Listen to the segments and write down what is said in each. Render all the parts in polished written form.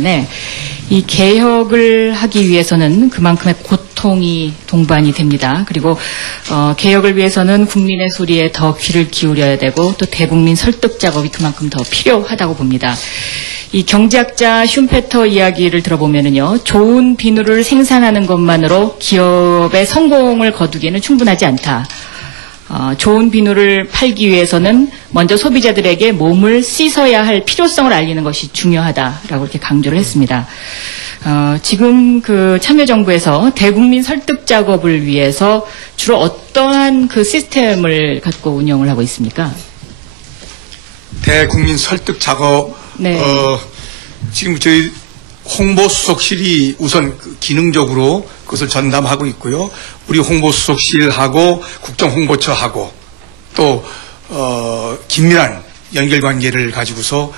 때문에 이 개혁을 하기 위해서는 그만큼의 고통이 동반이 됩니다. 그리고 개혁을 위해서는 국민의 소리에 더 귀를 기울여야 되고 또 대국민 설득 작업이 그만큼 더 필요하다고 봅니다. 이 경제학자 슌페터 이야기를 들어보면은요, 좋은 비누를 생산하는 것만으로 기업의 성공을 거두기에는 충분하지 않다. 좋은 비누를 팔기 위해서는 먼저 소비자들에게 몸을 씻어야 할 필요성을 알리는 것이 중요하다라고 이렇게 강조를 했습니다. 지금 그 참여정부에서 대국민 설득 작업을 위해서 주로 어떠한 그 시스템을 갖고 운영을 하고 있습니까? 대국민 설득 작업, 네. 지금 저희 홍보수석실이 우선 기능적으로 그것을 전담하고 있고요. 우리 홍보수석실하고 국정홍보처하고 또 긴밀한 연결관계를 가지고서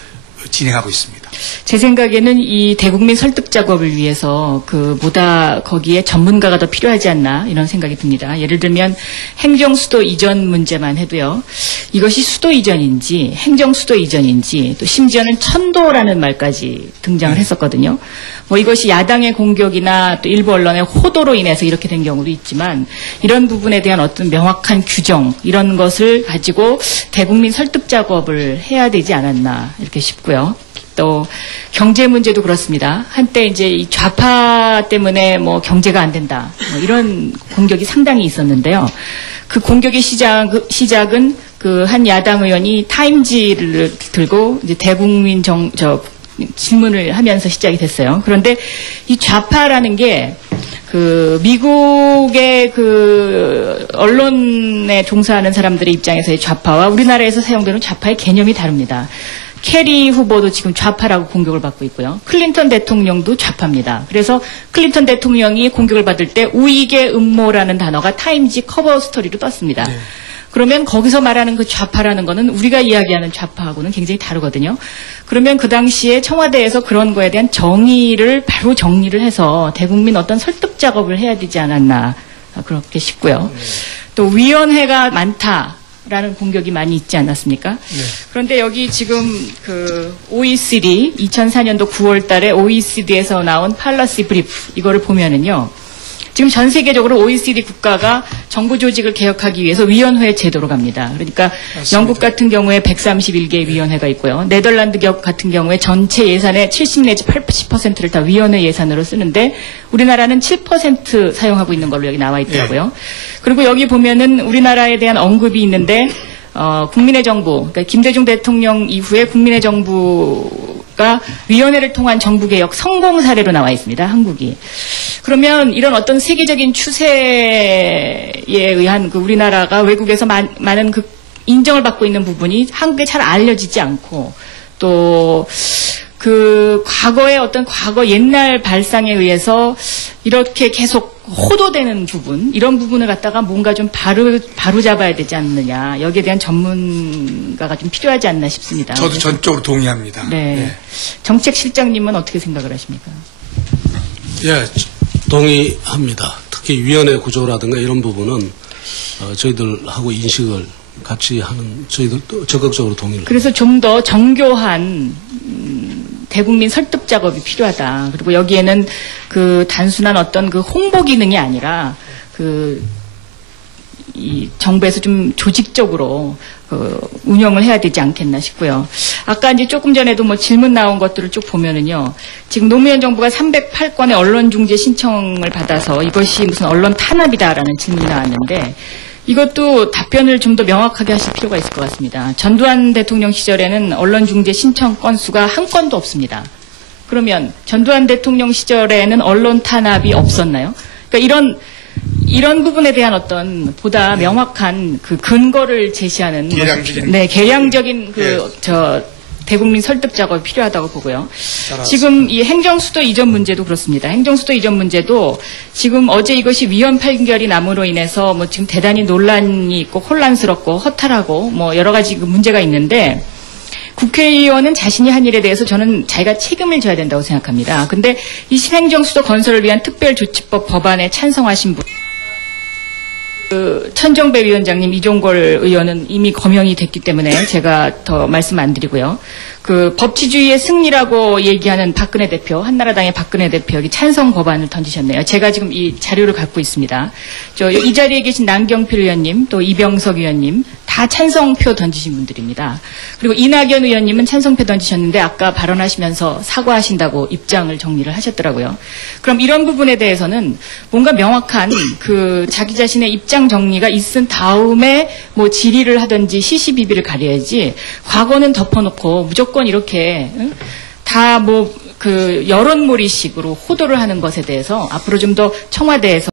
진행하고 있습니다. 제 생각에는 이 대국민 설득 작업을 위해서 보다 거기에 전문가가 더 필요하지 않나 이런 생각이 듭니다. 예를 들면 행정수도 이전 문제만 해도요. 이것이 수도 이전인지 행정수도 이전인지 또 심지어는 천도라는 말까지 등장을 했었거든요. 뭐 이것이 야당의 공격이나 또 일부 언론의 호도로 인해서 이렇게 된 경우도 있지만 이런 부분에 대한 어떤 명확한 규정 이런 것을 가지고 대국민 설득 작업을 해야 되지 않았나 이렇게 싶고요. 또 경제 문제도 그렇습니다. 한때 이제 이 좌파 때문에 뭐 경제가 안 된다 뭐 이런 공격이 상당히 있었는데요. 그 공격의 시작은 그 한 야당 의원이 타임지를 들고 이제 대국민 질문을 하면서 시작이 됐어요. 그런데 이 좌파라는 게 그 미국의 그 언론에 종사하는 사람들의 입장에서의 좌파와 우리나라에서 사용되는 좌파의 개념이 다릅니다. 캐리 후보도 지금 좌파라고 공격을 받고 있고요. 클린턴 대통령도 좌파입니다. 그래서 클린턴 대통령이 공격을 받을 때 우익의 음모라는 단어가 타임지 커버 스토리로 떴습니다. 네. 그러면 거기서 말하는 그 좌파라는 거는 우리가 이야기하는 좌파하고는 굉장히 다르거든요. 그러면 그 당시에 청와대에서 그런 거에 대한 정의를 바로 정리를 해서 대국민 어떤 설득 작업을 해야 되지 않았나 그렇게 싶고요. 또 위원회가 많다라는 공격이 많이 있지 않았습니까? 네. 그런데 여기 지금 그 OECD 2004년도 9월 달에 OECD에서 나온 팔러시 브리프 이거를 보면은요. 지금 전 세계적으로 OECD 국가가 정부 조직을 개혁하기 위해서 위원회 제도로 갑니다. 그러니까 맞습니다. 영국 같은 경우에 131개의 위원회가 있고요. 네덜란드 같은 경우에 전체 예산의 70 내지 80%를 다 위원회 예산으로 쓰는데 우리나라는 7% 사용하고 있는 걸로 여기 나와 있더라고요. 네. 그리고 여기 보면은 우리나라에 대한 언급이 있는데 국민의 정부, 그러니까 김대중 대통령 이후에 국민의 정부가 위원회를 통한 정부개혁 성공 사례로 나와 있습니다. 한국이. 그러면 이런 어떤 세계적인 추세에 의한 그 우리나라가 외국에서 많은 그 인정을 받고 있는 부분이 한국에 잘 알려지지 않고 또 그 과거의 어떤 옛날 발상에 의해서 이렇게 계속 호도되는 부분, 이런 부분을 갖다가 뭔가 좀 바로 잡아야 되지 않느냐. 여기에 대한 전문가가 좀 필요하지 않나 싶습니다. 저도 전적으로 동의합니다. 네. 네. 정책실장님은 어떻게 생각을 하십니까? 예, 동의합니다. 특히 위원회 구조라든가 이런 부분은 저희들하고 인식을 같이 하는 저희들도 적극적으로 동의를. 그래서 좀 더 정교한 대국민 설득 작업이 필요하다. 그리고 여기에는 그 단순한 어떤 그 홍보 기능이 아니라 이 정부에서 좀 조직적으로 운영을 해야 되지 않겠나 싶고요. 아까 이제 조금 전에도 뭐 질문 나온 것들을 쭉 보면은요. 지금 노무현 정부가 308건의 언론 중재 신청을 받아서 이것이 무슨 언론 탄압이다라는 질문이 나왔는데 이것도 답변을 좀 더 명확하게 하실 필요가 있을 것 같습니다. 전두환 대통령 시절에는 언론 중재 신청 건수가 한 건도 없습니다. 그러면 전두환 대통령 시절에는 언론 탄압이 없었나요? 그러니까 이런 부분에 대한 어떤 보다 명확한 그 근거를 제시하는 계량적인 대국민 설득 작업이 필요하다고 보고요. 지금 이 행정수도 이전 문제도 그렇습니다. 행정수도 이전 문제도 지금 어제 이것이 위헌 판결이 남으로 인해서 뭐 지금 대단히 논란이 있고 혼란스럽고 허탈하고 뭐 여러 가지 문제가 있는데 국회의원은 자신이 한 일에 대해서 저는 자기가 책임을 져야 된다고 생각합니다. 근데 이 신행정수도 건설을 위한 특별조치법 법안에 찬성하신 분 천정배 위원장님, 이종걸 의원은 이미 거명이 됐기 때문에 제가 더 말씀 안 드리고요. 그 법치주의의 승리라고 얘기하는 박근혜 대표, 한나라당의 박근혜 대표 여기 찬성 법안을 던지셨네요. 제가 지금 이 자료를 갖고 있습니다. 이 자리에 계신 남경필 의원님, 또 이병석 의원님 다 찬성표 던지신 분들입니다. 그리고 이낙연 의원님은 찬성표 던지셨는데 아까 발언하시면서 사과하신다고 입장을 정리를 하셨더라고요. 그럼 이런 부분에 대해서는 뭔가 명확한 그 자기 자신의 입장 정리가 있은 다음에 뭐 질의를 하든지 시시비비를 가려야지 과거는 덮어놓고 무조건 이렇게 다 뭐 그 여론몰이식으로 호도를 하는 것에 대해서 앞으로 좀 더 청와대에서